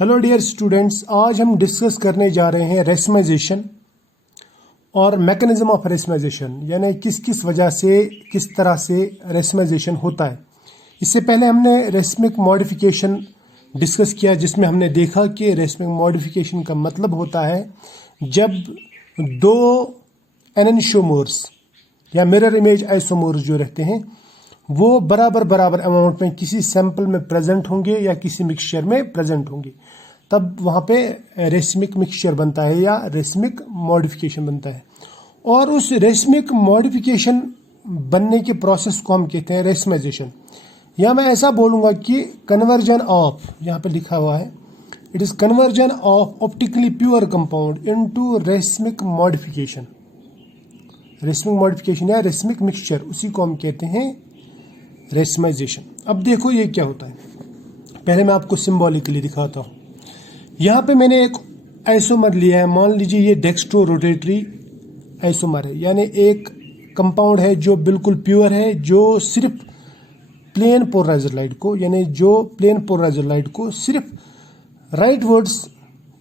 Hello dear students, आज हम discuss करने जा रहे हैं रेसमाइजेशन और मैकेनिज्म ऑफ रेसमाइजेशन, यानी किस किस वजह से किस तरह से रेसमाइजेशन होता है। इससे पहले हमने रेसमिक मॉडिफिकेशन डिस्कस किया, जिसमें हमने देखा कि रेसमिक मॉडिफिकेशन का मतलब होता है जब दो एनेंशियोमर्स या मिरर इमेज आइसोमर्स जो रहते हैं वो बराबर बराबर अमाउंट में किसी सैंपल में प्रेजेंट होंगे या किसी मिक्सचर में प्रेजेंट होंगे, तब वहाँ पे रेसमिक मिक्सचर बनता है या रेसमिक मॉडिफिकेशन बनता है। और उस रेसमिक मॉडिफिकेशन बनने के प्रोसेस को हम कहते हैं रेसमाइजेशन। या मैं ऐसा बोलूँगा कि कन्वर्जन ऑफ, यहाँ पे लिखा हुआ है, it is conversion of optically pure compound into racemic modification. Racemic modification या रेसमिक मिक्सचर, उसी को हम कहते हैं रेसमाइजेशन। अब देखो ये क्या होता है, पहले मैं आपको सिंबॉलिकली दिखाता हूँ। यहाँ पे मैंने एक आइसोमर लिया है, मान लीजिए ये डेक्स्ट्रो रोटेटरी आइसोमर है, यानी एक कंपाउंड है जो बिल्कुल प्योर है, जो सिर्फ प्लेन पोलराइजर लाइट को, यानी जो प्लेन पोलराइजर लाइट को सिर्फ राइट वर्ड्स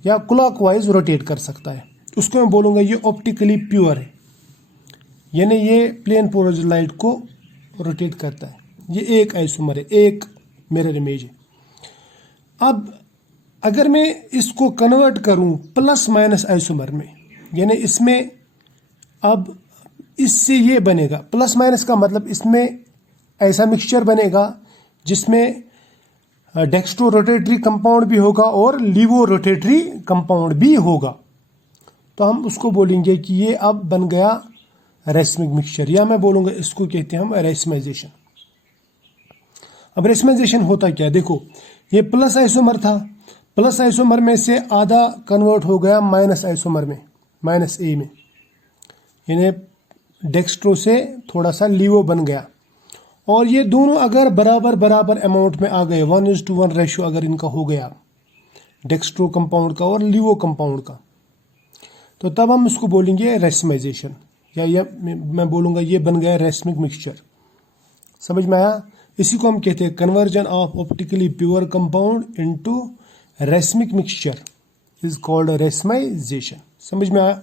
या क्लॉकवाइज रोटेट कर सकता है, उसको मैं बोलूँगा ये ऑप्टिकली प्योर है, यानी ये प्लेन पोलराइजर लाइट को रोटेट करता है। ये एक आइसोमर है, एक मिरर इमेज है। अब अगर मैं इसको कन्वर्ट करूं प्लस माइनस आइसोमर में, यानी इसमें अब इससे ये बनेगा, प्लस माइनस का मतलब इसमें ऐसा मिक्सचर बनेगा जिसमें डेक्स्ट्रो रोटेटरी कंपाउंड भी होगा और लीवो रोटेटरी कंपाउंड भी होगा, तो हम उसको बोलेंगे कि ये अब बन गया रेसमिक मिक्सचर, या मैं बोलूँगा इसको कहते हैं हम रेसमाइजेशन। अब रेसमाइजेशन होता क्या, देखो ये प्लस आइसोमर था, प्लस आइसोमर में से आधा कन्वर्ट हो गया माइनस आइसोमर में, माइनस ए में, यानी डेक्स्ट्रो से थोड़ा सा लीवो बन गया। और ये दोनों अगर बराबर बराबर अमाउंट में आ गए, 1:1 रेशियो अगर इनका हो गया, डेक्स्ट्रो कंपाउंड का और लीवो कंपाउंड का, तो तब हम इसको बोलेंगे रेसमाइजेशन, या मैं बोलूँगा ये बन गया रेसमिक मिक्सचर। समझ में आया? इसी को हम कहते हैं conversion of optically pure compound into racemic mixture is called racemisation. समझ में आया?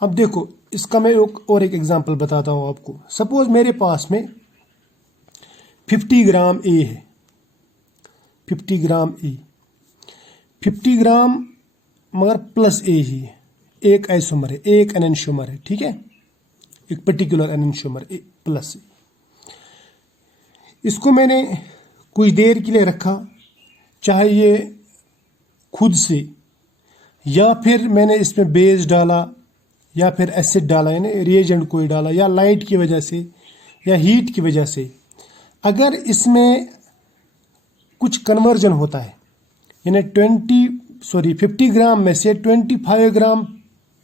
अब देखो इसका मैं एक एग्जांपल बताता हूँ आपको। सपोज मेरे पास में 50 ग्राम ए है, 50 ग्राम ए, 50 ग्राम मगर प्लस ए ही है, एक आइसोमर है, एक एनेंशियोमर है, ठीक है, एक पर्टिकुलर एनेंशियोमर ए प्लस। इसको मैंने कुछ देर के लिए रखा, चाहे ये खुद से या फिर मैंने इसमें बेस डाला या फिर एसिड डाला, यानी रिएजेंट कोई डाला, या लाइट की वजह से या हीट की वजह से, अगर इसमें कुछ कन्वर्जन होता है, यानी 50 ग्राम में से 25 ग्राम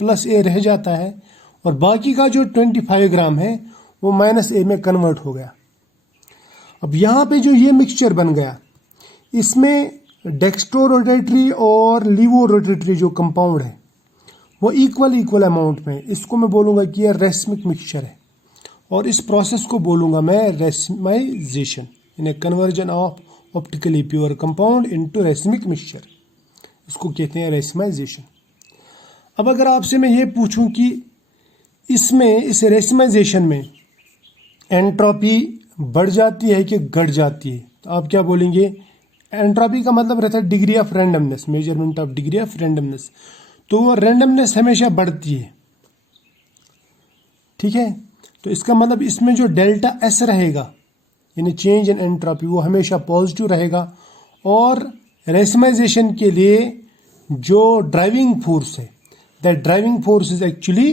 प्लस ए रह जाता है और बाकी का जो 25 ग्राम है वो माइनस ए में कन्वर्ट हो गया। अब यहाँ पे जो ये मिक्सचर बन गया, इसमें डेक्स्ट्रो रोटेटरी और लीवो रोटेटरी जो कंपाउंड है वो इक्वल अमाउंट में, इसको मैं बोलूँगा कि ये रेसमिक मिक्सचर है, और इस प्रोसेस को बोलूँगा मैं रेसमाइजेशन, यानी conversion of optically pure compound into racemic mixture, इसको कहते हैं रेसमाइजेशन। अब अगर आपसे मैं ये पूछूं कि इसमें, इस रेसमाइजेशन में एंट्रोपी बढ़ जाती है कि घट जाती है, तो आप क्या बोलेंगे? एंट्रोपी का मतलब रहता है degree of randomness, measurement of degree of randomness, तो वो रैंडमनेस हमेशा बढ़ती है, ठीक है। तो इसका मतलब इसमें जो डेल्टा एस रहेगा, यानी चेंज इन एंट्रोपी, वो हमेशा पॉजिटिव रहेगा। और रेसमाइजेशन के लिए जो ड्राइविंग फोर्स है, that driving force is actually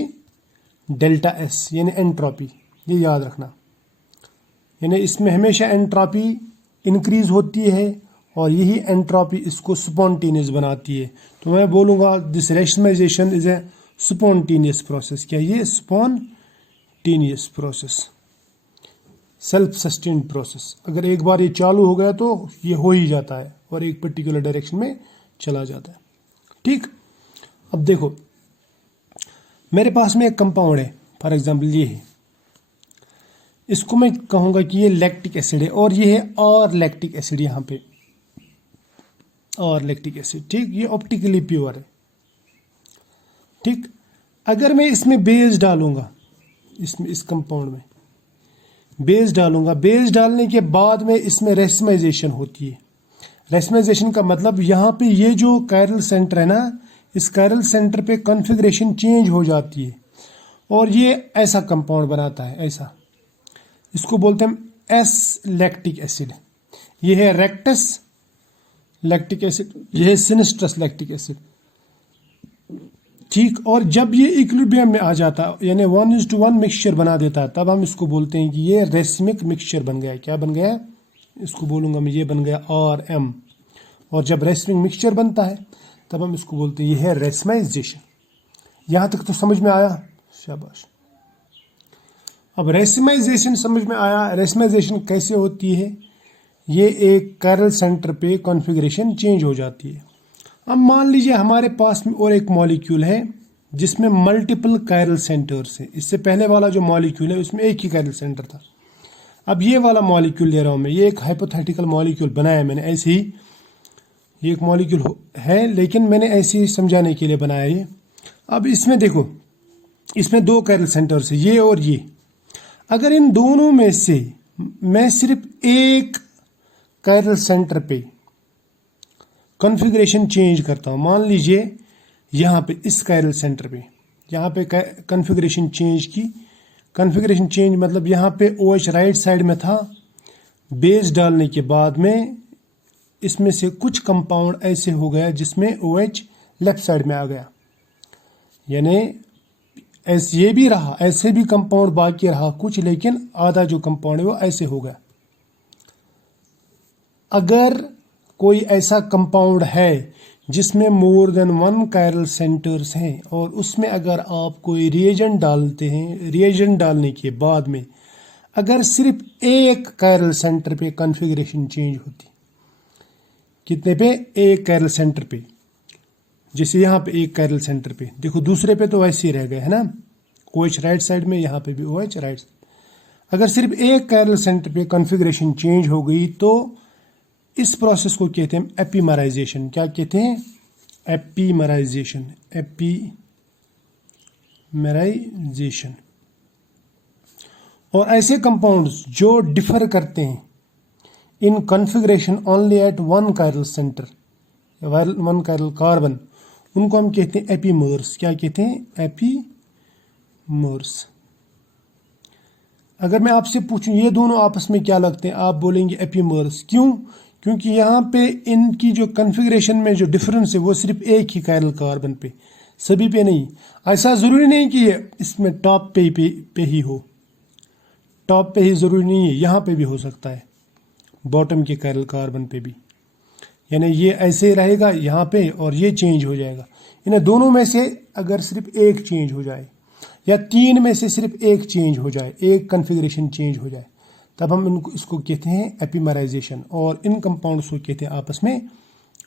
delta S, यानी एंट्रोपी, ये याद रखना। यानी इसमें हमेशा एंट्रोपी इंक्रीज होती है और यही एंट्रोपी इसको स्पॉन्टेनियस बनाती है। तो मैं बोलूँगा this racemisation is a spontaneous process. क्या ये spontaneous process, self sustained process. अगर एक बार ये चालू हो गया तो ये हो ही जाता है और एक पर्टिकुलर डायरेक्शन में चला जाता है, ठीक। अब देखो मेरे पास में एक कंपाउंड है, फॉर एग्जांपल ये है, इसको मैं कहूँगा कि ये लैक्टिक एसिड है और ये है और लैक्टिक एसिड यहाँ पे। और लैक्टिक एसिड, ठीक, ये ऑप्टिकली प्योर है, ठीक। अगर मैं इसमें बेस डालूंगा, इसमें इस कंपाउंड में बेस डालूंगा, बेस डालने के बाद में इसमें रेसमाइजेशन होती है। रेसमाइजेशन का मतलब यहाँ पे ये जो कायरल सेंटर है ना, इस कायरल सेंटर पे कॉन्फ़िगरेशन चेंज हो जाती है और ये ऐसा कंपाउंड बनाता है, ऐसा, इसको बोलते हैं एस लैक्टिक एसिड। ये है रेक्टस लैक्टिक एसिड, ये है सिनिस्ट्रस लैक्टिक एसिड, ठीक। और जब ये इक्विलिब्रियम में आ जाता यानी 1:1 मिक्सचर बना देता है, तब हम इसको बोलते हैं कि ये रेसमिक मिक्सचर बन गया है। क्या बन गया है? इसको बोलूंगा मैं, ये बन गया RM। और जब रेसमिक मिक्सचर बनता है तब हम इसको बोलते हैं ये है रेसमाइजेशन। यहां तक तो समझ में आया? शाबाश। अब रेसमाइजेशन समझ में आया। रेसमाइजेशन कैसे होती है? ये एक कायरल सेंटर पे कॉन्फ़िगरेशन चेंज हो जाती है। अब मान लीजिए हमारे पास में और एक मॉलिक्यूल है जिसमें मल्टीपल कायरल सेंटर्स है। इससे पहले वाला जो मॉलिक्यूल है उसमें एक ही कायरल सेंटर था। अब ये वाला मॉलिक्यूल ले रहा हूं मैं, ये एक हाइपोथेटिकल मॉलिक्यूल बनाया मैंने ऐसे ही, ये एक मॉलिक्यूल है लेकिन मैंने ऐसे ही समझाने के लिए बनाया ये। अब इसमें देखो, इसमें 2 कायरल सेंटर्स है, ये और ये। अगर इन दोनों में से मैं सिर्फ एक कायरल सेंटर पे कॉन्फ़िगरेशन चेंज करता हूं, मान लीजिए यहां पे इस कायरल सेंटर पे, यहां पे कॉन्फ़िगरेशन चेंज की। कॉन्फ़िगरेशन चेंज मतलब यहां पे OH राइट साइड में था, बेस डालने के बाद में इसमें से कुछ कंपाउंड ऐसे हो गया जिसमें OH लेफ्ट साइड में आ गया, यानी ऐसे ये भी रहा, ऐसे भी कंपाउंड बाकी रहा कुछ, लेकिन आधा जो कंपाउंड है वो ऐसे हो गया। अगर कोई ऐसा कंपाउंड है जिसमें मोर देन 1 कायरल सेंटर्स हैं और उसमें अगर आप कोई रिएजेंट डालते हैं, रिएजेंट डालने के बाद में अगर सिर्फ एक कायरल सेंटर पे कॉन्फ़िगरेशन चेंज होती, कितने पे? एक कायरल सेंटर पे। जैसे यहाँ पे एक कायरल सेंटर पे, देखो दूसरे पे तो वैसे ही रह गए है ना, OH राइट साइड में, यहाँ पे भी OH राइट। अगर सिर्फ एक कायरल सेंटर पे कॉन्फ़िगरेशन चेंज हो गई तो इस प्रोसेस को कहते हैं एपीमराइजेशन। क्या कहते हैं? एपीमराइजेशन, एपीमराइजेशन। और ऐसे कंपाउंड्स जो डिफर करते हैं in configuration only at 1 chiral centre, 1 chiral carbon, उनको हम कहते हैं एपीमर्स। क्या कहते हैं? एपीमर्स। अगर मैं आपसे पूछूं ये दोनों आपस में क्या लगते हैं, आप बोलेंगे एपीमर्स। क्यों? क्योंकि यहाँ पे इनकी जो कॉन्फ़िगरेशन में जो डिफरेंस है वो सिर्फ एक ही कायरल कार्बन पे, सभी पे नहीं। ऐसा जरूरी नहीं कि इसमें टॉप पे ही हो, टॉप पे ही जरूरी नहीं है, यहाँ पे भी हो सकता है, बॉटम के कायरल कार्बन पे भी। यानी ये ऐसे रहेगा यहाँ पे और ये चेंज हो जाएगा। इन्हें दोनों में से अगर सिर्फ एक चेंज हो जाए या 3 में से सिर्फ एक चेंज हो जाए, एक कॉन्फ़िगरेशन चेंज हो जाए, तब हम इसको कहते हैं एपीमराइजेशन। और इन कंपाउंड्स को कहते हैं आपस में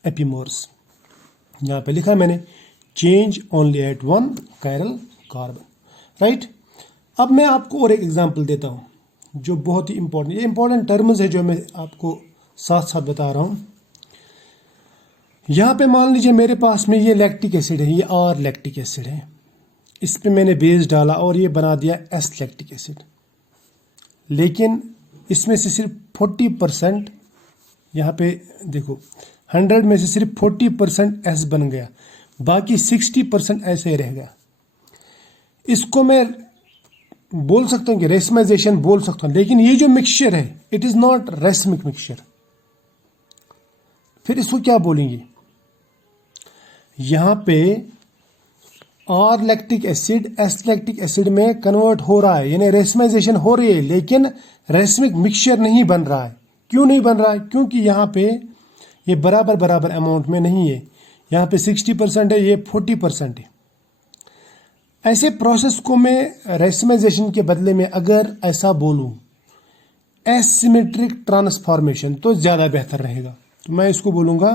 एपीमर्स। यहाँ पे लिखा मैंने change only at 1 chiral carbon, right. अब मैं आपको और एक एग्जांपल देता हूँ जो बहुत ही इंपॉर्टेंट, ये इंपॉर्टेंट टर्म्स है जो मैं आपको साथ साथ बता रहा हूँ। यहाँ पे मान लीजिए मेरे पास में ये लैक्टिक एसिड है, ये R लैक्टिक एसिड है, इस पे मैंने बेस डाला और ये बना दिया S लैक्टिक एसिड। लेकिन इसमें से सिर्फ 40%, यहाँ पे देखो 100 में से सिर्फ 40% S बन गया, बाकी 60% ऐसे रह गया। इसको मैं बोल सकता हूँ कि रेसमाइजेशन बोल सकता हूँ, लेकिन ये जो मिक्सचर है it is not racemic mixture. फिर इसको क्या बोलेंगे? यहाँ पे R lactic acid S lactic acid में कन्वर्ट हो रहा है, यानी रेसमाइजेशन हो रही है, लेकिन रेसमिक मिक्सचर नहीं बन रहा है। क्यों नहीं बन रहा है? क्योंकि यहाँ पे ये बराबर बराबर अमाउंट में नहीं है, यहाँ पे 60% है, ये 40% है। ऐसे प्रोसेस को मैं रेसमाइजेशन के बदले में अगर ऐसा बोलूं एसिमेट्रिक ट्रांसफॉर्मेशन तो ज़्यादा बेहतर रहेगा। तो मैं इसको बोलूँगा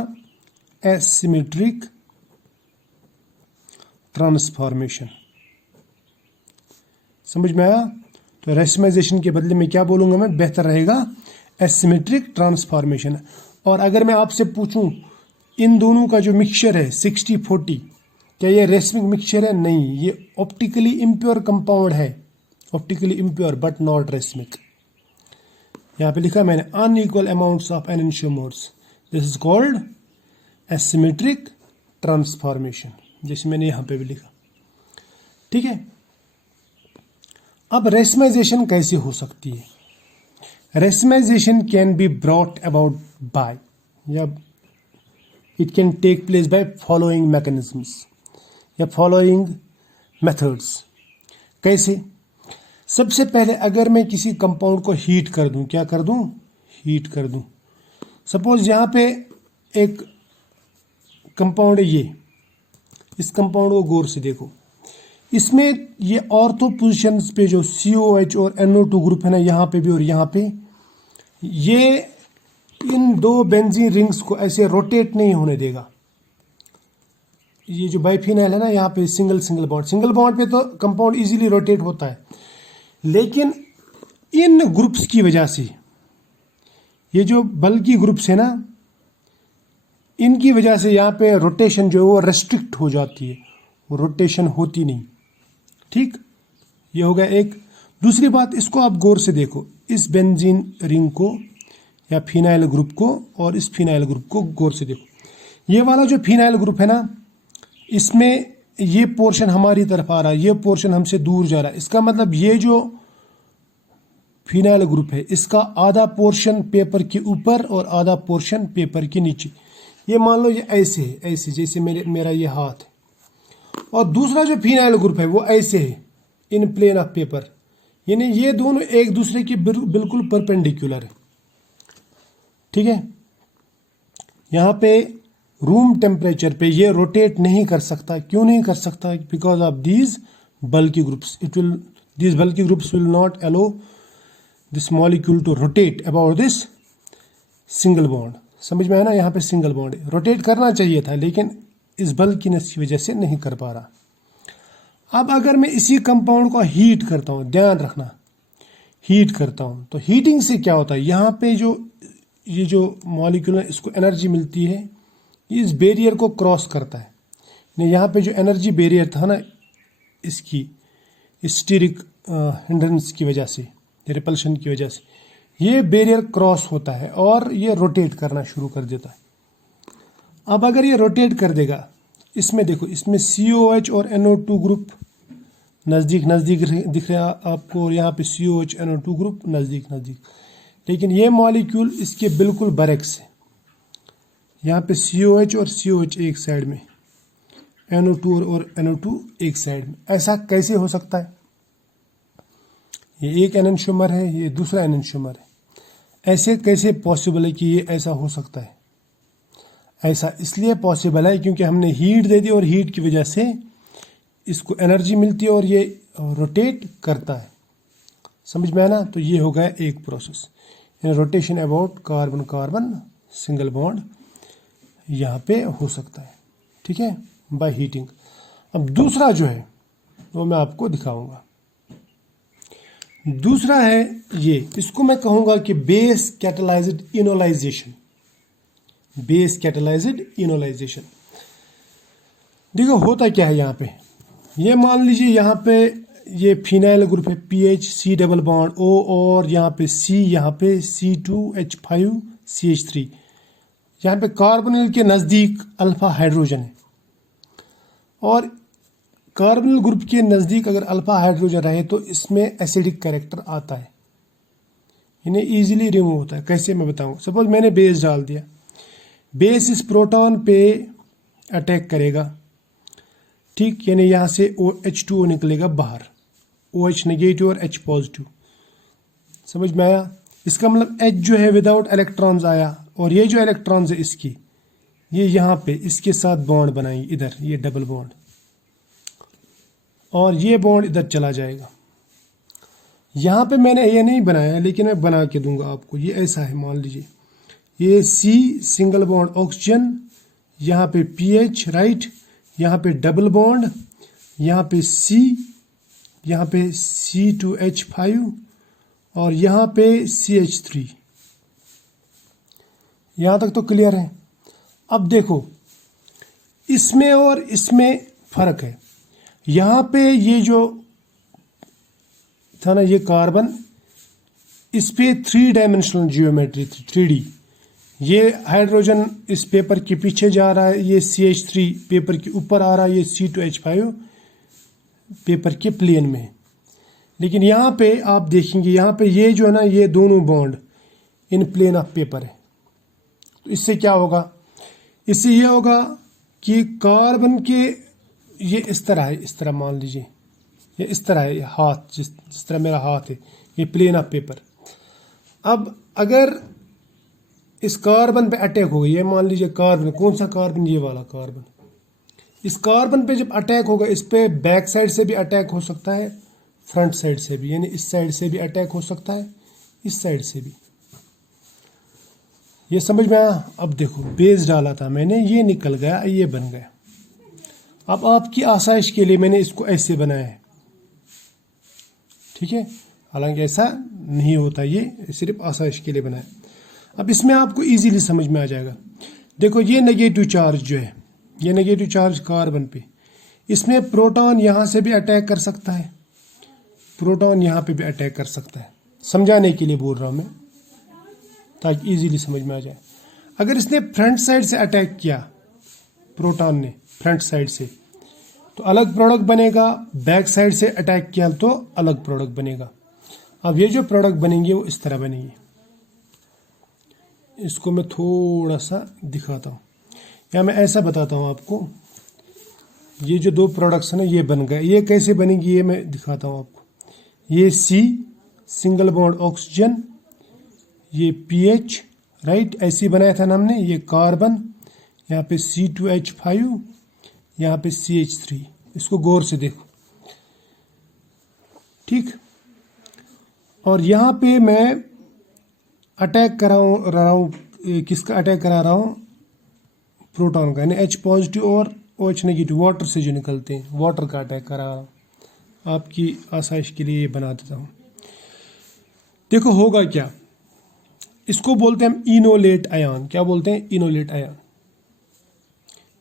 एसिमेट्रिक ट्रांसफॉर्मेशन। समझ में आया? तो रेसमाइजेशन के बदले में क्या बोलूँगा मैं? बेहतर रहेगा एसिमेट्रिक ट्रांसफॉर्मेशन। और अगर मैं आपसे पूछूं इन दोनों का जो मिक्सचर है 60-40, क्या ये रेसमिक मिक्सचर है? नहीं, ये ऑप्टिकली इम्प्योर कंपाउंड है, optically impure but not racemic. यहाँ पे लिखा मैंने unequal amounts of enantiomers, this is called asymmetric transformation, जैसे मैंने यहाँ पे भी लिखा। ठीक है, अब रेसमाइजेशन कैसे हो सकती है? Racemization can be brought about by, या it can take place by following mechanisms या फॉलोइंग मेथड्स। कैसे? सबसे पहले अगर मैं किसी कंपाउंड को हीट कर दूं, क्या कर दूं? हीट कर दूं। सपोज यहाँ पे एक कंपाउंड है, ये इस कंपाउंड को गौर से देखो, इसमें ये ऑर्थो पोजिशंस पे जो COH और NO2 ग्रुप है ना, यहाँ पे भी और यहाँ पे, ये इन दो बेंजीन रिंग्स को ऐसे रोटेट नहीं होने देगा। ये जो बाइफिनाइल है ना, यहाँ पे सिंगल बॉन्ड पे तो कंपाउंड इजीली रोटेट होता है, लेकिन इन ग्रुप्स की वजह से, ये जो बल्कि ग्रुप्स है ना, इनकी वजह से यहाँ पे रोटेशन जो है वो रेस्ट्रिक्ट हो जाती है, वो रोटेशन होती नहीं। ठीक, ये हो गया एक। दूसरी बात, इसको आप गौर से देखो, इस बेंजीन रिंग को या फिनाइल ग्रुप को और इस फिनाइल ग्रुप को गौर से देखो। ये वाला जो फिनाइल ग्रुप है ना, इसमें ये पोर्शन हमारी तरफ आ रहा है, ये पोर्शन हमसे दूर जा रहा है। इसका मतलब ये जो फिनाइल ग्रुप है, इसका आधा पोर्शन पेपर के ऊपर और आधा पोर्शन पेपर के नीचे। ये मान लो ये ऐसे है, ऐसे जैसे मेरा ये हाथ है, और दूसरा जो फिनाइल ग्रुप है वो ऐसे है, इन प्लेन ऑफ पेपर, यानी ये दोनों एक दूसरे की बिल्कुल परपेंडिकुलर है। ठीक है, यहाँ पे रूम टेम्परेचर पे ये रोटेट नहीं कर सकता। क्यों नहीं कर सकता? Because of these bulky groups, these bulky groups will not allow this molecule to rotate about this single bond। समझ में आया ना? यहाँ पे सिंगल बॉन्ड है, रोटेट करना चाहिए था, लेकिन इस बल्कीनेस की वजह से नहीं कर पा रहा। अब अगर मैं इसी कंपाउंड को हीट करता हूँ, ध्यान रखना, हीट करता हूँ, तो हीटिंग से क्या होता है, यहाँ पे ये जो मॉलिक्यूल है, इसको एनर्जी मिलती है, इस बैरियर को क्रॉस करता है। यहाँ पे जो एनर्जी बैरियर था ना, इसकी स्टीरिक हिंड्रेंस की वजह से, रिपल्शन की वजह से, ये बैरियर क्रॉस होता है और ये रोटेट करना शुरू कर देता है। अब अगर ये रोटेट कर देगा, इसमें देखो, इसमें COH और NO2 ग्रुप नज़दीक दिख रहा है आपको, और यहाँ पे COH NO2 ग्रुप नज़दीक, लेकिन ये मॉलिक्यूल इसके बिल्कुल बरक्स है। यहाँ पे COH और COH एक साइड में, NO2 और NO2 एक साइड में। ऐसा कैसे हो सकता है? ये एक एनेंशियोमर है, ये दूसरा एनेंशियोमर है, ऐसे कैसे पॉसिबल है कि ये ऐसा हो सकता है? ऐसा इसलिए पॉसिबल है क्योंकि हमने हीट दे दी और हीट की वजह से इसको एनर्जी मिलती है और ये रोटेट करता है। समझ में आया ना? तो ये हो गया एक process, rotation about carbon carbon single bond यहाँ पे हो सकता है। ठीक है, बाय हीटिंग। अब दूसरा जो है वो मैं आपको दिखाऊंगा। दूसरा है ये, इसको मैं कहूंगा कि base catalysed enolisation. Base catalysed enolisation, देखो होता क्या है यहाँ पे। ये मान लीजिए यहाँ पे ये फिनाइल ग्रुप है, PH C double bond O, और यहाँ पे C, यहाँ पे C2H5 CH3। यहाँ पे कार्बोनिल के नज़दीक अल्फा हाइड्रोजन है, और कार्बोनिल ग्रुप के नज़दीक अगर अल्फा हाइड्रोजन रहे तो इसमें एसिडिक कैरेक्टर आता है, इन्हें इजीली रिमूव होता है। कैसे मैं बताऊँ? सपोज मैंने बेस डाल दिया, बेस इस प्रोटॉन पे अटैक करेगा, ठीक, यानी यहाँ से H2O निकलेगा बाहर, OH नेगेटिव और H पॉजिटिव। समझ में आया? इसका मतलब H जो है विदाउट इलेक्ट्रॉन्स आया, और ये जो इलेक्ट्रॉन्स है इसकी, ये यहाँ पे इसके साथ बॉन्ड बनाएंगे, इधर ये डबल बॉन्ड, और ये बॉन्ड इधर चला जाएगा। यहाँ पे मैंने ये नहीं बनाया, लेकिन मैं बना के दूंगा आपको। ये ऐसा है, मान लीजिए ये C सिंगल बॉन्ड ऑक्सीजन, यहाँ पे PH राइट, यहाँ पे डबल बॉन्ड, यहाँ पे C, यहाँ पे C2H5 और यहाँ पे CH3। यहाँ तक तो क्लियर है। अब देखो इसमें और इसमें फर्क है। यहां पे ये जो था ना ये कार्बन, इस पे 3 डायमेंशनल जियोमेट्री थी, 3D। ये हाइड्रोजन इस पेपर के पीछे जा रहा है, ये CH3 पेपर के ऊपर आ रहा है, ये C2H5 पेपर के प्लेन में। लेकिन यहाँ पे आप देखेंगे, यहाँ पे ये जो है ना ये दोनों bond in plane of paper है। तो इससे क्या होगा, इससे ये होगा कि कार्बन के ये इस तरह है, इस तरह मान लीजिए ये इस तरह है, हाथ जिस तरह मेरा हाथ है, ये प्लेन ऑफ पेपर। अब अगर इस कार्बन पे अटैक होगा, ये मान लीजिए कार्बन, कौन सा कार्बन, ये वाला कार्बन, इस कार्बन पे जब अटैक होगा, इस पे बैक साइड से भी अटैक हो सकता है, फ्रंट साइड से भी, यानी इस साइड से भी अटैक हो सकता है, इस साइड से भी। ये समझ में आया। अब देखो बेस डाला था मैंने, ये निकल गया, ये बन गया। अब आपकी आसाइश के लिए मैंने इसको ऐसे बनाया है, ठीक है, हालांकि ऐसा नहीं होता, ये सिर्फ आसाइश के लिए बनाया। अब इसमें आपको इजीली समझ में आ जाएगा। देखो ये नेगेटिव चार्ज जो है, ये नेगेटिव चार्ज कार्बन पे, इसमें प्रोटॉन यहां से भी अटैक कर सकता है, प्रोटॉन यहां पे भी अटैक कर सकता है। समझाने के लिए बोल रहा हूं मैं, ताकि इजीली समझ में आ जाए। अगर इसने फ्रंट साइड से अटैक किया, प्रोटॉन ने फ्रंट साइड से, तो अलग प्रोडक्ट बनेगा, बैक साइड से अटैक किया तो अलग प्रोडक्ट बनेगा। अब ये जो प्रोडक्ट बनेंगे वो इस तरह बनेंगे। इसको मैं थोड़ा सा दिखाता हूँ, या मैं ऐसा बताता हूँ आपको। ये जो दो प्रोडक्ट्स हैं ना ये बन गए, ये कैसे बनेंगी ये मैं दिखाता हूँ आपको। ये C सिंगल बॉन्ड ऑक्सीजन, ये PH, राइट, ऐसे बनाया था ना हमने। ये कार्बन, यहाँ पे C2H5, यहाँ पे CH3। इसको गौर से देखो, ठीक। और यहाँ पे मैं अटैक करा रहा हूँ, किसका अटैक करा रहा हूँ, प्रोटॉन का, यानी H पॉजिटिव और OH नेगेटिव, वाटर से जो निकलते हैं, वाटर का अटैक करा रहा हूँ। आपकी आसाइश के लिए ये बना देता हूँ। देखो होगा क्या, इसको बोलते हैं हम इनोलेट आयन। क्या बोलते हैं, इनोलेट आयन।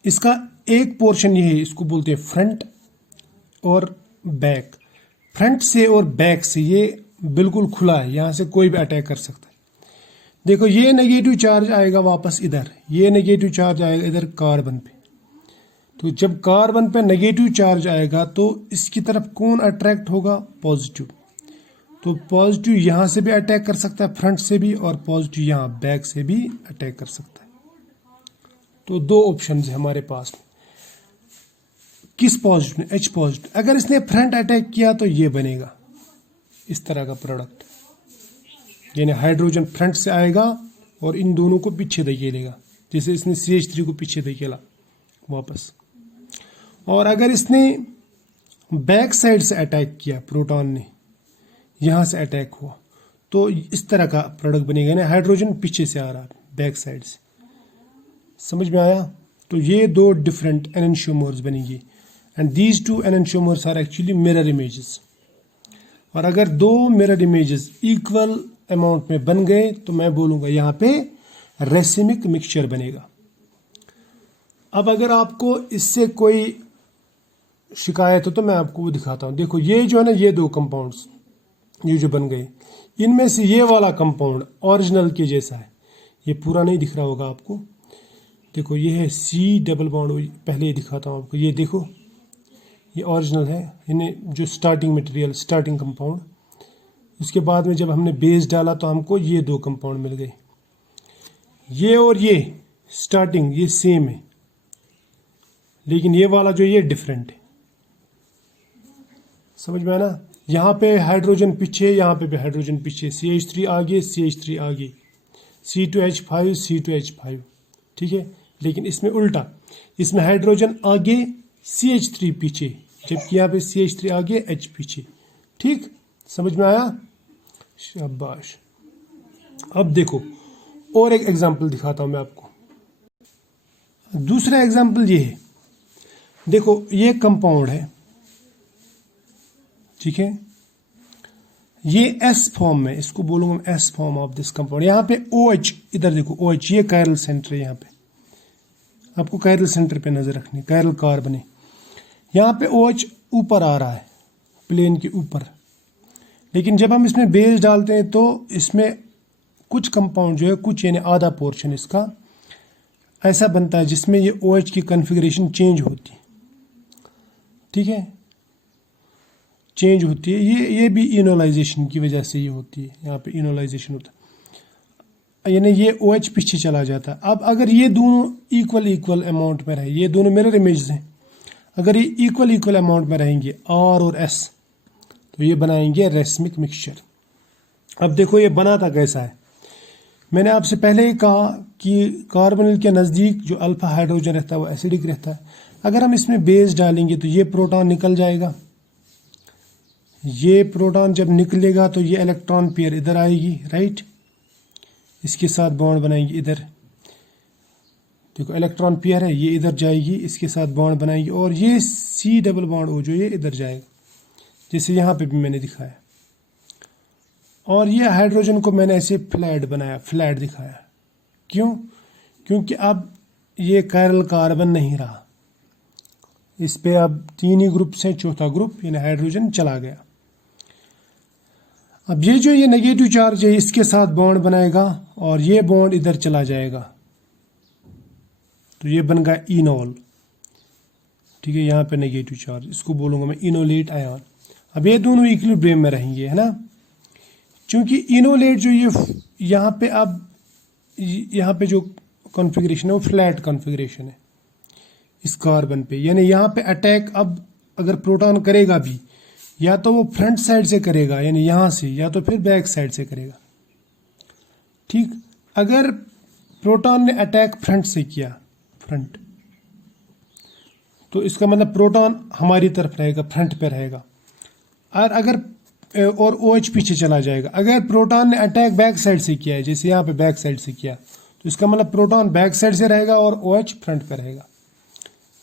इसका एक पोर्शन ये है, इसको बोलते हैं फ्रंट और बैक। फ्रंट से और बैक से ये बिल्कुल खुला है, यहां से कोई भी अटैक कर सकता है। देखो ये नेगेटिव चार्ज आएगा वापस इधर, ये नेगेटिव चार्ज आएगा इधर कार्बन पे। तो जब कार्बन पे नेगेटिव चार्ज आएगा तो इसकी तरफ कौन अट्रैक्ट होगा, पॉजिटिव। तो पॉजिटिव यहां से भी अटैक कर सकता है, फ्रंट से भी, और पॉजिटिव यहां बैक से भी अटैक कर सकता है। तो दो ऑप्शन है हमारे पास। किस पॉजिटिव ने, H पॉजिटिव। अगर इसने फ्रंट अटैक किया तो ये बनेगा इस तरह का प्रोडक्ट, यानी हाइड्रोजन फ्रंट से आएगा और इन दोनों को पीछे धकेलेगा, जैसे इसने CH3 को पीछे धकेला वापस। और अगर इसने बैक साइड से अटैक किया, प्रोटॉन ने यहां से अटैक हुआ, तो इस तरह का प्रोडक्ट बनेगा ना, हाइड्रोजन पीछे से आ रहा है बैक साइड से। समझ में आया। तो ये दो डिफरेंट एनेंशियोमर्स बनेंगी, and these two enantiomers are actually mirror images. और अगर दो मिरर इमेजेस इक्वल अमाउंट में बन गए तो मैं बोलूंगा यहां पे रेसिमिक मिक्सचर बनेगा। अब अगर आपको इससे कोई शिकायत हो तो मैं आपको वो दिखाता हूं। देखो ये जो है ना, ये दो कंपाउंड्स ये जो बन गए, इनमें से ये वाला कंपाउंड ओरिजिनल के जैसा है। ये पूरा नहीं दिख रहा होगा आपको। देखो ये है C डबल बॉन्ड, पहले ही दिखाता हूँ आपको। ये देखो ये ओरिजिनल है, इन्हें जो स्टार्टिंग मटेरियल, स्टार्टिंग कंपाउंड। उसके बाद में जब हमने बेस डाला तो हमको ये दो कंपाउंड मिल गए। ये और ये स्टार्टिंग ये सेम है, लेकिन ये वाला जो ये डिफरेंट है। समझ में आया ना। यहाँ पे हाइड्रोजन पीछे, यहाँ पे भी हाइड्रोजन पीछे, CH3 आगे, CH3 आगे, C2H5, C2H5, ठीक है। लेकिन इसमें उल्टा, इसमें हाइड्रोजन आगे, CH3 पीछे, जबकि यहाँ पे CH3 आगे, H पीछे। ठीक, समझ में आया, शाबाश। अब देखो और एक एग्जांपल दिखाता हूं मैं आपको। दूसरा एग्जांपल ये है, देखो ये कंपाउंड है, ठीक है, ये S फॉर्म में, इसको बोलूंगा S form of this compound. यहाँ पे OH, इधर देखो OH, ये कायरल सेंटर है यहाँ पे, आपको कायरल सेंटर पे नज़र रखनी, कायरल कार्बन है। यहाँ पे OH ऊपर आ रहा है, प्लेन के ऊपर, लेकिन जब हम इसमें बेस डालते हैं तो इसमें कुछ कंपाउंड जो है, कुछ यानी आधा पोर्शन इसका ऐसा बनता है जिसमें ये OH की कन्फिग्रेशन चेंज होती है। ठीक है, चेंज होती है। ये भी इनोलाइजेशन की वजह से ये होती है, यहाँ पे इनोलाइजेशन होता है, यानी ये OH पीछे चला जाता है। अब अगर ये दोनों इक्वल अमाउंट में रहे, ये दोनों मिरर इमेजेस हैं, अगर ये इक्वल अमाउंट में रहेंगे R और S, तो ये बनाएंगे रेसमिक मिक्सचर। अब देखो ये बनाता कैसा है। मैंने आपसे पहले ही कहा कि कार्बोनिल के नज़दीक जो अल्फा हाइड्रोजन रहता है वो एसिडिक रहता है। अगर हम इसमें बेस डालेंगे तो ये प्रोटॉन निकल जाएगा। ये प्रोटॉन जब निकलेगा तो ये इलेक्ट्रॉन पेयर इधर आएगी, राइट, इसके साथ बॉन्ड बनाएंगे इधर। देखो इलेक्ट्रॉन पेयर है, ये इधर जाएगी, इसके साथ बॉन्ड बनाएगी, और ये C डबल बॉन्ड O जो ये इधर जाएगा, जैसे यहाँ पे भी मैंने दिखाया। और ये हाइड्रोजन को मैंने ऐसे फ्लैट बनाया, फ्लैट दिखाया। क्यों? क्योंकि अब ये कायरल कार्बन नहीं रहा, इस पे अब 3 ही ग्रुप से, चौथा ग्रुप यानी हाइड्रोजन चला गया। अब ये जो ये नेगेटिव चार्ज है इसके साथ बॉन्ड बनाएगा और ये बॉन्ड इधर चला जाएगा, तो ये बन गया इनोल। ठीक है, यहाँ पे नेगेटिव चार्ज, इसको बोलूंगा मैं इनोलेट आयन। अब ये दोनों इक्विलिब्रियम में रहेंगे, है ना, क्योंकि इनोलेट जो ये यहाँ पे, अब यहाँ पे जो कॉन्फ़िगरेशन है वो फ्लैट कॉन्फ़िगरेशन है इस कार्बन पे, यानी यहाँ पे अटैक अब अगर प्रोटॉन करेगा भी, या तो वो फ्रंट साइड से करेगा यानी यहाँ से, या तो फिर बैक साइड से करेगा। ठीक, अगर प्रोटॉन ने अटैक फ्रंट से किया, फ्रंट, तो इसका मतलब प्रोटॉन हमारी तरफ रहेगा, फ्रंट पे रहेगा, और अगर और OH पीछे चला जाएगा। अगर प्रोटॉन ने अटैक बैक साइड से किया है, जैसे यहाँ पे बैक साइड से किया, तो इसका मतलब प्रोटॉन बैक साइड से रहेगा और OH फ्रंट पे रहेगा।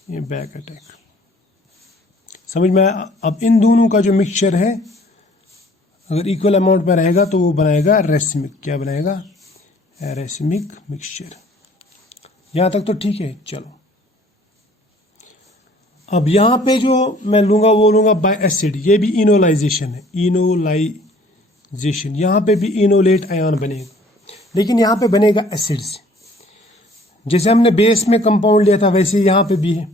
ये बैक अटैक समझ में आया। अब इन दोनों का जो मिक्सचर है अगर इक्वल अमाउंट में रहेगा तो वो बनाएगा रेसमिक। क्या बनाएगा? Racemic mixture. यहां तक तो ठीक है। चलो अब यहां पे जो मैं लूंगा वो लूंगा बाय एसिड। ये भी इनोलाइजेशन है, इनोलाइजेशन। यहां पे भी इनोलेट आयन बनेगा, लेकिन यहां पे बनेगा एसिड से। जैसे हमने बेस में कंपाउंड लिया था वैसे यहां पे भी है।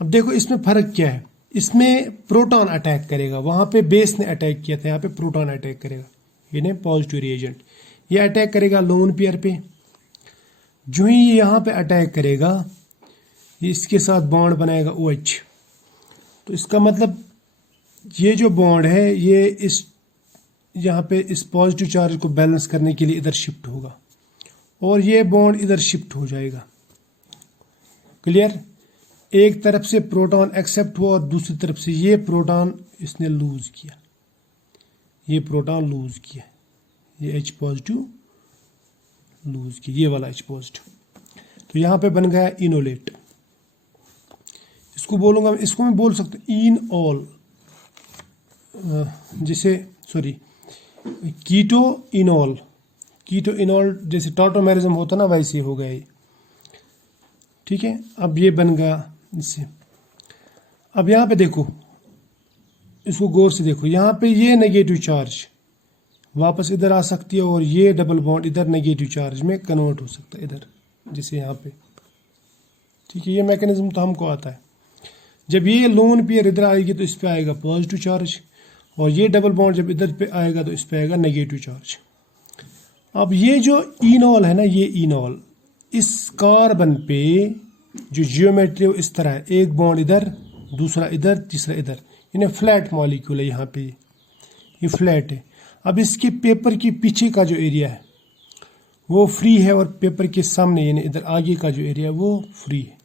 अब देखो इसमें फर्क क्या है, इसमें प्रोटॉन अटैक करेगा, वहां पे बेस ने अटैक किया था, यहाँ पे प्रोटॉन अटैक करेगा, यानी पॉजिटिव रिएजेंट। ये अटैक करेगा लोन पेयर पे। जो ही ये यहाँ पे अटैक करेगा ये इसके साथ बॉन्ड बनाएगा OH। तो इसका मतलब ये जो बॉन्ड है ये इस यहाँ पे इस पॉजिटिव चार्ज को बैलेंस करने के लिए इधर शिफ्ट होगा और ये बॉन्ड इधर शिफ्ट हो जाएगा। क्लियर? एक तरफ से प्रोटॉन एक्सेप्ट हुआ और दूसरी तरफ से ये प्रोटॉन इसने लूज किया, ये प्रोटॉन लूज किया, ये H पॉजिटिव लूज किया, ये वाला H पॉजिटिव। तो यहाँ पे बन गया इनोलेट। इसको बोलूंगा, इसको मैं बोल सकता हूँ इनऑल, जिसे सॉरी कीटो इनॉल। कीटो इनॉल जैसे टॉटोमेरिज्म होता ना वैसे हो गया ये। ठीक है, अब ये बन गया इससे। अब यहाँ पे देखो, इसको गौर से देखो, यहाँ पे ये नेगेटिव चार्ज वापस इधर आ सकती है और ये डबल बॉन्ड इधर नेगेटिव चार्ज में कन्वर्ट हो सकता है इधर, जैसे यहाँ पे। ठीक है, ये मैकेनिज्म तो हमको आता है। जब ये लोन पेयर इधर आएगी तो इस पे आएगा पॉजिटिव चार्ज, और ये डबल बॉन्ड जब इधर पे आएगा तो इस पे आएगा नेगेटिव चार्ज। अब ये जो इनॉल है ना, ये इनॉल इस कार्बन पे जो जियोमेट्री है इस तरह है, एक बॉन्ड इधर, दूसरा इधर, तीसरा इधर, यानी फ्लैट मॉलिक्यूल है। यहाँ पे ये फ्लैट है। अब इसके पेपर के पीछे का जो एरिया है वो फ्री है और पेपर के सामने यानी इधर आगे का जो एरिया है वो फ्री है।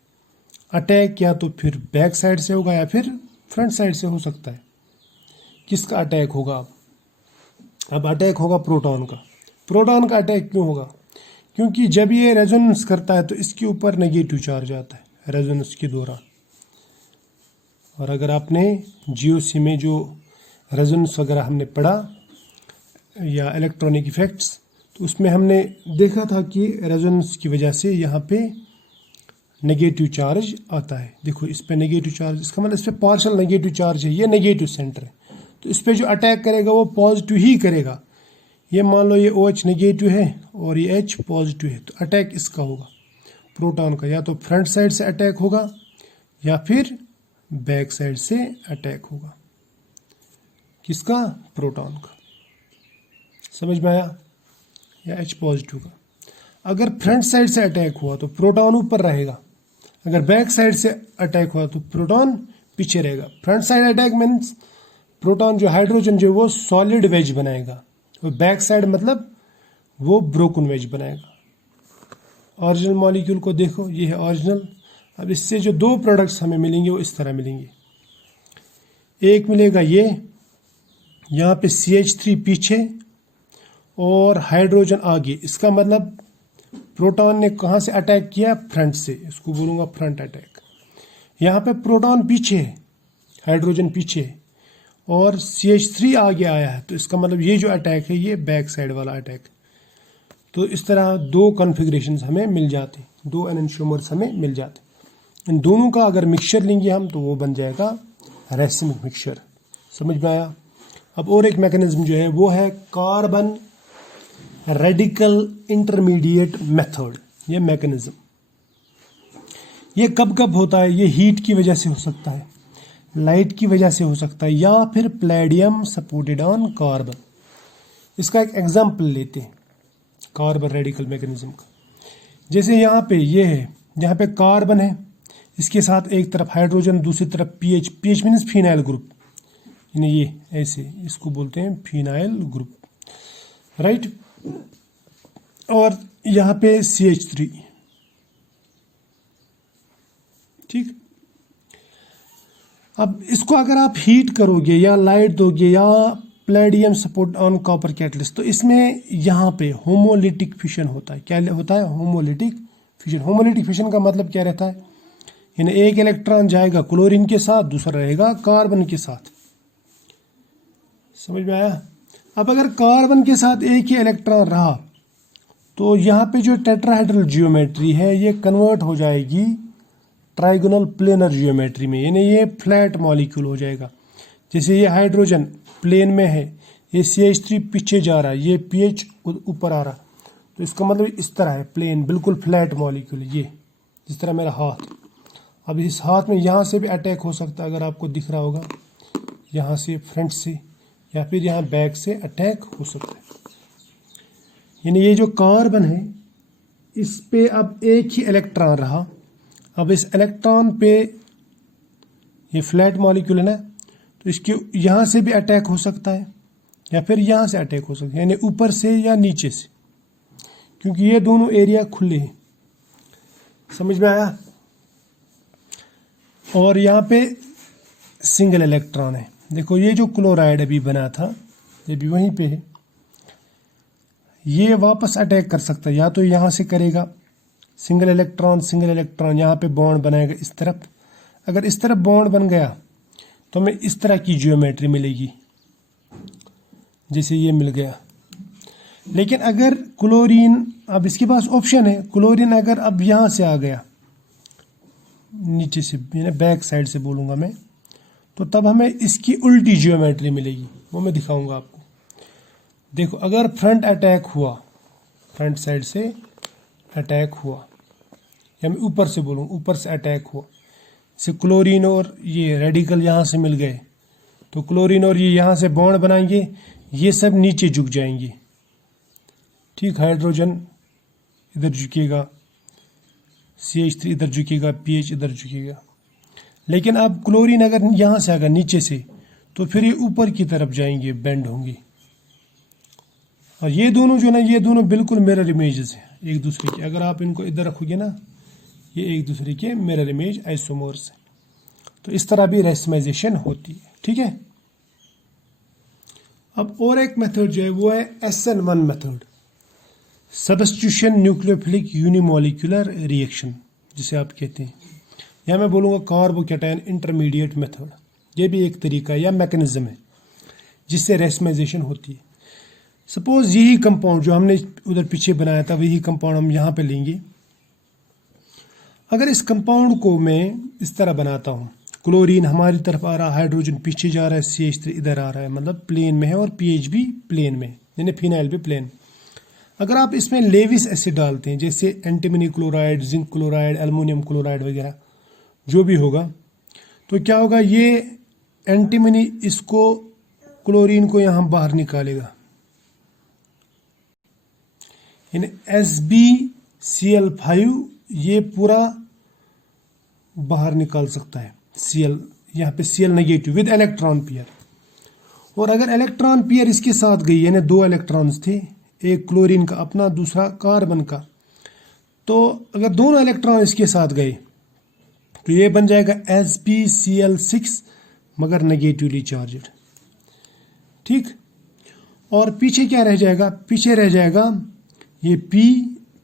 अटैक या तो फिर बैक साइड से होगा या फिर फ्रंट साइड से हो सकता है। किसका अटैक होगा? अब अटैक होगा प्रोटॉन का। प्रोटॉन का अटैक क्यों होगा? क्योंकि जब ये रेजोनेंस करता है तो इसके ऊपर नेगेटिव चार्ज आता है रेजोनेंस के दौरान। और अगर आपने GOC में जो रेजोनेंस वगैरह हमने पढ़ा या इलेक्ट्रॉनिक इफेक्ट्स, तो उसमें हमने देखा था कि रेजोनेंस की वजह से यहाँ पे नेगेटिव चार्ज आता है। देखो इस पे नेगेटिव चार्ज, इसका मतलब इस पे पार्शियल नेगेटिव चार्ज है, ये नेगेटिव सेंटर है, तो इस पे जो अटैक करेगा वो पॉजिटिव ही करेगा। ये मान लो ये OH नेगेटिव है और ये H पॉजिटिव है, तो अटैक इसका होगा प्रोटॉन का, या तो फ्रंट साइड से अटैक होगा या फिर बैक साइड से अटैक होगा। किसका? प्रोटॉन का। समझ में आया? या H पॉजिटिव का। अगर फ्रंट साइड से अटैक हुआ तो प्रोटॉन ऊपर रहेगा, अगर बैक साइड से अटैक हुआ तो प्रोटॉन पीछे रहेगा। Front side attack means proton जो हाइड्रोजन जो वो सॉलिड वेज बनाएगा, और बैक साइड मतलब वो ब्रोकन वेज बनाएगा। ओरिजिनल मॉलिक्यूल को देखो, ये है ओरिजिनल। अब इससे जो दो प्रोडक्ट्स हमें मिलेंगे वो इस तरह मिलेंगे। एक मिलेगा ये, यहाँ पे CH3 पीछे और हाइड्रोजन आगे। इसका मतलब प्रोटॉन ने कहाँ से अटैक किया? फ्रंट से, इसको बोलूँगा फ्रंट अटैक। यहाँ पे प्रोटॉन पीछे है, हाइड्रोजन पीछे है और CH3 आगे आया है, तो इसका मतलब ये जो अटैक है ये बैक साइड वाला अटैक। तो इस तरह दो कॉन्फ़िगरेशंस हमें मिल जाते, दो एनेंटियोमर्स हमें मिल जाते। इन दोनों का अगर मिक्सचर लेंगे हम तो वो बन जाएगा रेसिमिक मिक्सचर। समझ में आया? अब और एक मैकेनिज्म जो है वो है कार्बन रेडिकल इंटरमीडिएट मेथड। ये मैकेनिज्म ये कब कब होता है? ये हीट की वजह से हो सकता है, लाइट की वजह से हो सकता है, या फिर पैलेडियम सपोर्टेड ऑन कार्बन। इसका एक एग्जांपल लेते हैं कार्बन रेडिकल मैकेनिज्म का। जैसे यहाँ पे ये है, यहाँ पे कार्बन है, इसके साथ एक तरफ हाइड्रोजन, दूसरी तरफ पीएच मीन्स फिनाइल ग्रुप, यानी ये ऐसे, इसको बोलते हैं फिनाइल ग्रुप, राइट। और यहाँ पे CH3, ठीक। अब इसको अगर आप हीट करोगे या लाइट दोगे या palladium support on copper catalyst, तो इसमें यहाँ पे होमोलिटिक फिशन होता है। क्या होता है? Homolytic fission. होमोलिटिक फिशन का मतलब क्या रहता है? यानी एक इलेक्ट्रॉन जाएगा क्लोरीन के साथ, दूसरा रहेगा कार्बन के साथ। समझ में आया? अब अगर कार्बन के साथ एक ही इलेक्ट्रॉन रहा तो यहाँ पे जो टेट्राहेड्रल जियोमेट्री है ये कन्वर्ट हो जाएगी ट्राइगोनल प्लेनर जियोमेट्री में, यानी ये फ्लैट मॉलिक्यूल हो जाएगा। जैसे ये हाइड्रोजन प्लेन में है, ये CH3 पीछे जा रहा है, ये PH ऊपर आ रहा, तो इसका मतलब इस तरह है, प्लेन बिल्कुल फ्लैट मॉलिक्यूल। ये जिस तरह मेरा हाथ, अब इस हाथ में यहाँ से भी अटैक हो सकता है, अगर आपको दिख रहा होगा, यहाँ से फ्रंट से या फिर यहाँ बैक से अटैक हो सकता है। यानी ये जो कार्बन है इस पे अब एक ही इलेक्ट्रॉन रहा, अब इस इलेक्ट्रॉन पे, ये फ्लैट मॉलिक्यूल है ना, तो इसके यहाँ से भी अटैक हो सकता है या फिर यहाँ से अटैक हो सकता है, यानी ऊपर से या नीचे से, क्योंकि ये दोनों एरिया खुले हैं। समझ में आया? और यहाँ पे सिंगल इलेक्ट्रॉन है। देखो ये जो क्लोराइड अभी बना था ये भी वहीं पे है, ये वापस अटैक कर सकता है, या तो यहाँ से करेगा, सिंगल इलेक्ट्रॉन यहाँ पे बॉन्ड बनाएगा इस तरफ। अगर इस तरफ बॉन्ड बन गया तो हमें इस तरह की जियोमेट्री मिलेगी, जैसे ये मिल गया। लेकिन अगर क्लोरीन, अब इसके पास ऑप्शन है, क्लोरीन अगर अब यहाँ से आ गया नीचे से, यानी बैक साइड से बोलूँगा मैं, तो तब हमें इसकी उल्टी जियोमेट्री मिलेगी, वो मैं दिखाऊंगा आपको। देखो अगर फ्रंट अटैक हुआ, फ्रंट साइड से अटैक हुआ, या मैं ऊपर से बोलूँ ऊपर से अटैक हुआ, जैसे क्लोरीन और ये रेडिकल यहाँ से मिल गए, तो क्लोरीन और ये यहाँ से बॉन्ड बनाएंगे, ये सब नीचे झुक जाएंगे, ठीक। हाइड्रोजन इधर झुकेगा, CH3 इधर झुकेगा, PH इधर झुकेगा। लेकिन अब क्लोरीन अगर यहाँ से आएगा नीचे से, तो फिर ये ऊपर की तरफ जाएंगे, बेंड होंगे। और ये दोनों जो ना, ये दोनों बिल्कुल मिरर इमेजेस हैं एक दूसरे के। अगर आप इनको इधर रखोगे ना, ये एक दूसरे के मिरर इमेज आइसोमर्स हैं। तो इस तरह भी रेसिमाइजेशन होती है, ठीक है। अब और एक मेथड जो है वो है SN1 method, substitution nucleophilic unimolecular reaction जिसे आप कहते हैं, या मैं बोलूँगा कार्बोकैटायन इंटरमीडिएट मेथड। ये भी एक तरीका या मैकेनिज्म है जिससे रेसिमाइजेशन होती है। सपोज यही कंपाउंड जो हमने उधर पीछे बनाया था, वही कंपाउंड हम यहाँ पे लेंगे। अगर इस कंपाउंड को मैं इस तरह बनाता हूँ, क्लोरीन हमारी तरफ आ रहा है, हाइड्रोजन पीछे जा रहा है, CH3 इधर आ रहा है, मतलब प्लेन में है, और पीएच भी प्लेन में, यानी फिनाइल भी प्लेन। अगर आप इसमें लेविस एसिड डालते हैं, जैसे antimony chloride, zinc chloride, aluminium chloride वगैरह जो भी होगा, तो क्या होगा, ये एंटीमनी इसको क्लोरीन को यहाँ बाहर निकालेगा, यानी SbCl5 ये पूरा बाहर निकाल सकता है, Cl यहाँ पे Cl negative with electron pair. और अगर इलेक्ट्रॉन पेयर इसके साथ गई, यानी 2 इलेक्ट्रॉन्स थे, एक क्लोरीन का अपना, दूसरा कार्बन का, तो अगर दोनों इलेक्ट्रॉन इसके साथ गए तो ये बन जाएगा SbCl6 मगर नेगेटिवली चार्जड। ठीक, और पीछे क्या रह जाएगा, पीछे रह जाएगा ये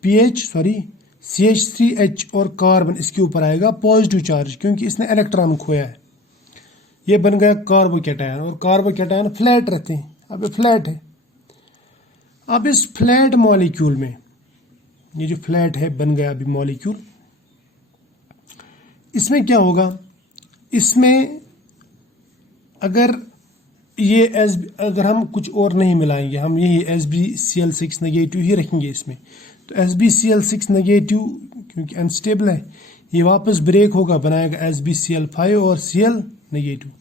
CH3H और कार्बन इसके ऊपर आएगा पॉजिटिव चार्ज, क्योंकि इसने इलेक्ट्रॉन खोया है। ये बन गया कार्बोकैटायन, और कार्बोकैटायन फ्लैट रहते हैं, अब ये फ्लैट है। अब इस फ्लैट मॉलिक्यूल में, ये जो फ्लैट है बन गया अभी मॉलिक्यूल, इसमें क्या होगा, इसमें अगर अगर हम कुछ और नहीं मिलाएंगे, हम यही SbCl6 नेगेटिव ही रखेंगे इसमें, तो SbCl6 नेगेटिव क्योंकि अनस्टेबल है, ये वापस ब्रेक होगा, बनाएगा SbCl5 और Cl नेगेटिव,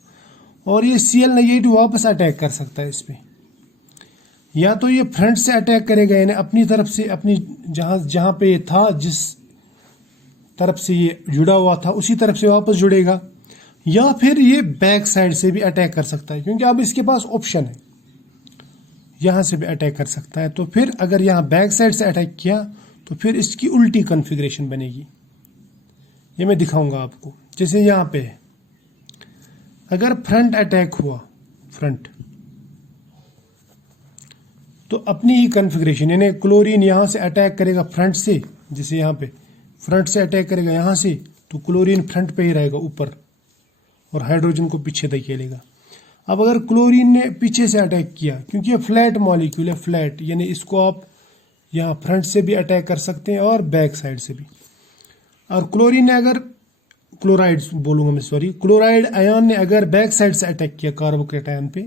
और ये Cl नेगेटिव वापस अटैक कर सकता है इस पर, या तो ये फ्रंट से अटैक करेगा, यानी अपनी तरफ से, अपनी जहां पे ये था, जिस तरफ से ये जुड़ा हुआ था उसी तरफ से वापस जुड़ेगा, या फिर ये बैक साइड से भी अटैक कर सकता है, क्योंकि अब इसके पास ऑप्शन है, यहां से भी अटैक कर सकता है। तो फिर अगर यहां बैक साइड से अटैक किया तो फिर इसकी उल्टी कॉन्फ़िगरेशन बनेगी, ये मैं दिखाऊंगा आपको। जैसे यहां पे अगर फ्रंट अटैक हुआ, फ्रंट, तो अपनी ही कॉन्फ़िगरेशन, यानी क्लोरीन यहां से अटैक करेगा फ्रंट से, जैसे यहां पे फ्रंट से अटैक करेगा यहां से, तो क्लोरीन फ्रंट पे ही रहेगा ऊपर, और हाइड्रोजन को पीछे धकेलेगा। अब अगर क्लोरीन ने पीछे से अटैक किया, क्योंकि ये फ्लैट मॉलिक्यूल है, फ्लैट यानी इसको आप यहाँ फ्रंट से भी अटैक कर सकते हैं और बैक साइड से भी। और क्लोरीन ने अगर, क्लोराइड बोलूँगा मैं, सॉरी, क्लोराइड आयन ने अगर बैक साइड से अटैक किया कार्बोकैटायन पे,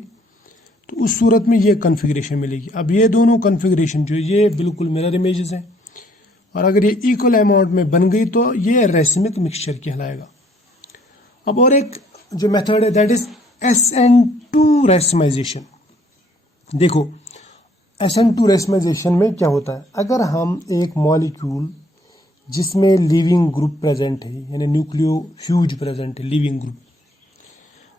तो उस सूरत में ये कॉन्फ़िगरेशन मिलेगी। अब ये दोनों कॉन्फ़िगरेशन जो ये बिल्कुल मिरर इमेजेस हैं, और अगर ये इक्वल अमाउंट में बन गई तो ये रेसिमिक मिक्सचर कहलाएगा। अब और एक जो मेथड है, दैट इज SN2 रेसमाइजेशन। देखो SN2 रेसमाइजेशन में क्या होता है, अगर हम एक मॉलिक्यूल जिसमें लिविंग ग्रुप प्रेजेंट है, यानी न्यूक्लियोफ्यूज प्रेजेंट है, लिविंग ग्रुप,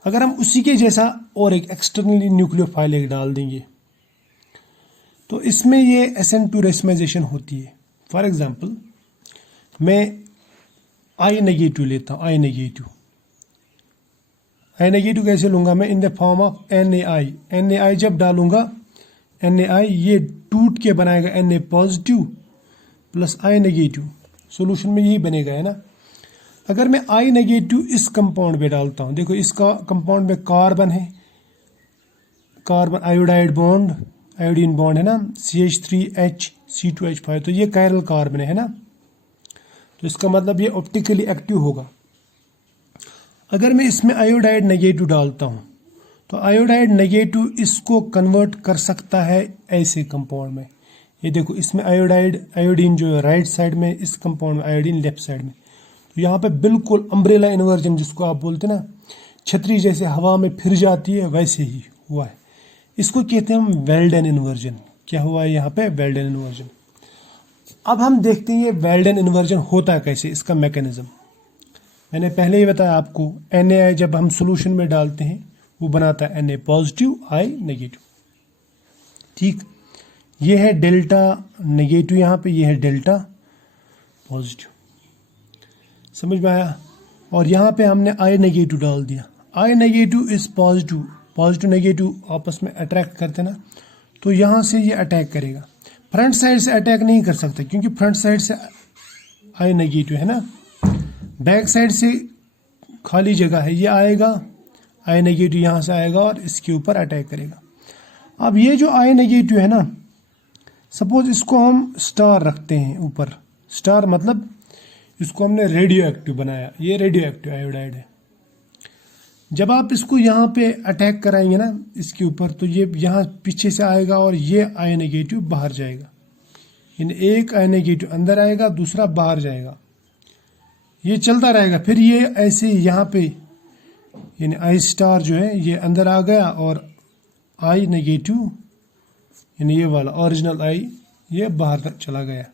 अगर हम उसी के जैसा और एक एक्सटर्नली न्यूक्लियोफाइल एक डाल देंगे, तो इसमें ये SN2 रेसमाइजेशन होती है। फॉर एग्जाम्पल मैं I नेगेटिव लेता हूँ, I नेगेटिव कैसे लूंगा मैं, in the form of NaI जब डालूंगा, NaI ये टूट के बनाएगा Na positive plus I negative, solution में यही बनेगा, है ना। अगर मैं I नेगेटिव इस कंपाउंड में डालता हूँ, देखो इसका कंपाउंड में कार्बन है, carbon iodide bond, iodine bond है ना, CH3H C2H5, तो ये कायरल कार्बन है ना, तो इसका मतलब ये ऑप्टिकली एक्टिव होगा। अगर मैं इसमें आयोडाइड नेगेटिव डालता हूँ, तो आयोडाइड नेगेटिव इसको कन्वर्ट कर सकता है ऐसे कंपाउंड में। ये देखो इसमें आयोडीन जो है राइट साइड में, इस कंपाउंड में आयोडीन लेफ्ट साइड में, तो यहाँ पे बिल्कुल अम्ब्रेला इन्वर्जन, जिसको आप बोलते हैं ना, छतरी जैसे हवा में फिर जाती है, वैसे ही हुआ है। इसको कहते हैं हम वेल्डन इन्वर्जन। क्या हुआ है यहाँ पे, वेल्डन इन्वर्जन। अब हम देखते हैं ये वेल्डन इन्वर्जन होता कैसे, इसका मैकेनिज्म। मैंने पहले ही बताया आपको, Na जब हम सोल्यूशन में डालते हैं वो बनाता है Na पॉजिटिव I नेगेटिव। ठीक, ये है डेल्टा नेगेटिव यहाँ पे, ये है डेल्टा पॉजिटिव, समझ में आया। और यहाँ पे हमने I नेगेटिव डाल दिया, I negative is positive, positive negative आपस में अट्रैक्ट करते ना, तो यहाँ से ये अटैक करेगा। फ्रंट साइड से अटैक नहीं कर सकता, क्योंकि फ्रंट साइड से I नेगेटिव है ना, बैक साइड से खाली जगह है, ये आएगा I नेगेटिव, यहाँ से आएगा और इसके ऊपर अटैक करेगा। अब ये जो I नेगेटिव है ना, सपोज इसको हम स्टार रखते हैं ऊपर, स्टार मतलब इसको हमने रेडियो एक्टिव बनाया, ये रेडियो एक्टिव आयोडाइड है। जब आप इसको यहाँ पे अटैक कराएंगे ना इसके ऊपर, तो ये यहाँ पीछे से आएगा और ये आई नेगेटिव बाहर जाएगा, यानी एक आई नेगेटिव अंदर आएगा, दूसरा बाहर जाएगा, ये चलता रहेगा। फिर ये ऐसे यहाँ पे यानी आई स्टार जो है ये अंदर आ गया और आई नेगेटिव यानी ये वाला ओरिजिनल आई ये बाहर तक चला गया।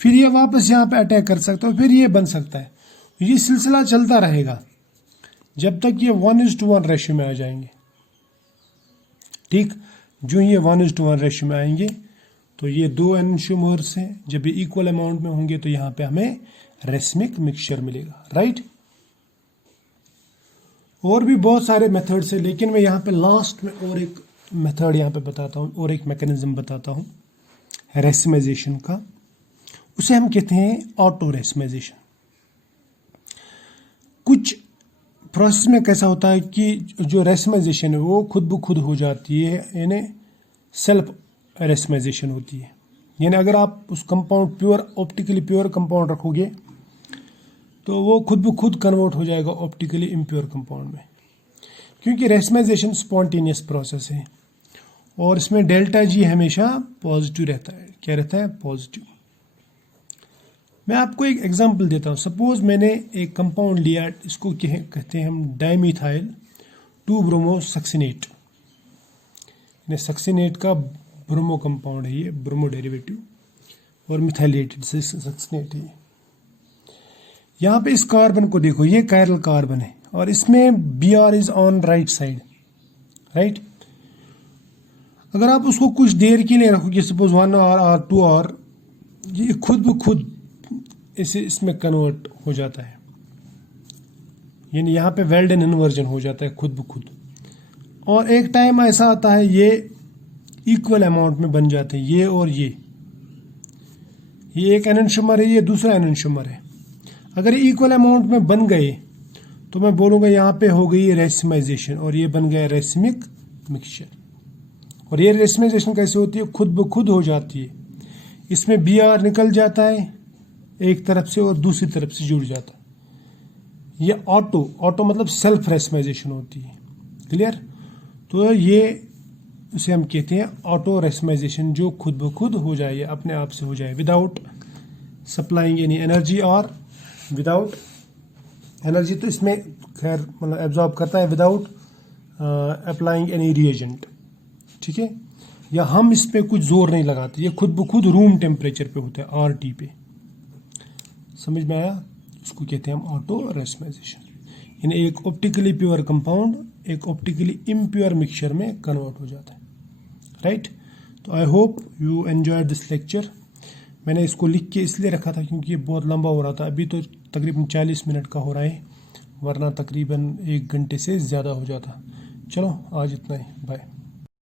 फिर ये वापस यहाँ पे अटैक कर सकता है, फिर ये बन सकता है। ये सिलसिला चलता रहेगा जब तक ये 1:1 रेशियो में आ जाएंगे। ठीक, जो ये 1:1 रेशियो में आएंगे तो ये 2 एनोशोमर्स हैं, जब ये इक्वल अमाउंट में होंगे तो यहाँ पे हमें रेसमिक मिक्सचर मिलेगा, राइट। और भी बहुत सारे मेथड्स है, लेकिन मैं यहाँ पे लास्ट में और एक मेथड यहाँ पे बताता हूँ और एक मैकेनिज्म बताता हूँ रेसमाइजेशन का। उसे हम कहते हैं ऑटो रेसमाइजेशन। कुछ प्रोसेस में कैसा होता है कि जो रेसमाइजेशन है वो खुद ब खुद हो जाती है, यानी सेल्फ रेसमाइजेशन होती है। यानी अगर आप उस compound pure optically pure compound रखोगे तो वो खुद ब खुद कन्वर्ट हो जाएगा ऑप्टिकली इम्प्योर कंपाउंड में, क्योंकि रेसमाइजेशन स्पॉन्टेनियस प्रोसेस है और इसमें डेल्टा जी हमेशा पॉजिटिव रहता है। क्या रहता है? पॉजिटिव। मैं आपको एक एग्जांपल देता हूँ। सपोज मैंने एक कंपाउंड लिया, इसको कहते हैं हम डाइमीथाइल 2-ब्रोमोसक्सिनेट। सक्सिनेट का ब्रोमो कंपाउंड है ये, ब्रोमो डेरिवेटिव, और मिथाइलेटेड सक्सिनेट है। यहाँ पे इस कार्बन को देखो, ये कायरल कार्बन है और इसमें Br is on right side, right. अगर आप उसको कुछ देर के लिए रखोगे, सपोज 1 आवर 2 आवर, ये खुद ब खुद इसे इसमें कन्वर्ट हो जाता है, यानी यहाँ पे वेल्डन इन्वर्जन हो जाता है खुद ब खुद। और एक टाइम ऐसा आता है ये इक्वल अमाउंट में बन जाते हैं, ये और ये एक एनोशोमर है, ये दूसरा एनोशोमर है। अगर ये इक्वल अमाउंट में बन गए तो मैं बोलूँगा यहाँ पे हो गई रेसमाइजेशन और ये बन गया रेसमिक मिक्सचर। और ये रेसमाइजेशन कैसे होती है? खुद ब खुद हो जाती है। इसमें Br निकल जाता है एक तरफ से और दूसरी तरफ से जुड़ जाता है। ये ऑटो मतलब सेल्फ रेसमाइजेशन होती है। क्लियर? तो ये उसे हम कहते हैं ऑटो रेसमाइजेशन, जो खुद ब खुद हो जाए, अपने आप से हो जाए, विदाउट सप्लाइंग एनी एनर्जी और विदाउट एनर्जी तो इसमें खैर मतलब एब्जॉर्ब करता है, विदाउट अप्लाइंग एनी रिएजेंट। ठीक है, या हम इस पे कुछ जोर नहीं लगाते, ये खुद ब खुद रूम टेम्परेचर पे होता है, RT पे। समझ में आया? इसको कहते हैं हम ऑटो रेसमाइजेशन। यानी एक ऑप्टिकली प्योर कंपाउंड एक ऑप्टिकली इम्प्योर मिक्सचर में कन्वर्ट हो जाता है, राइट। तो I hope you enjoyed this lecture. मैंने इसको लिख के इसलिए रखा था क्योंकि ये बहुत लंबा हो रहा था। अभी तो तकरीबन 40 मिनट का हो रहा है, वरना तकरीबन 1 घंटे से ज़्यादा हो जाता। चलो आज इतना ही, बाय।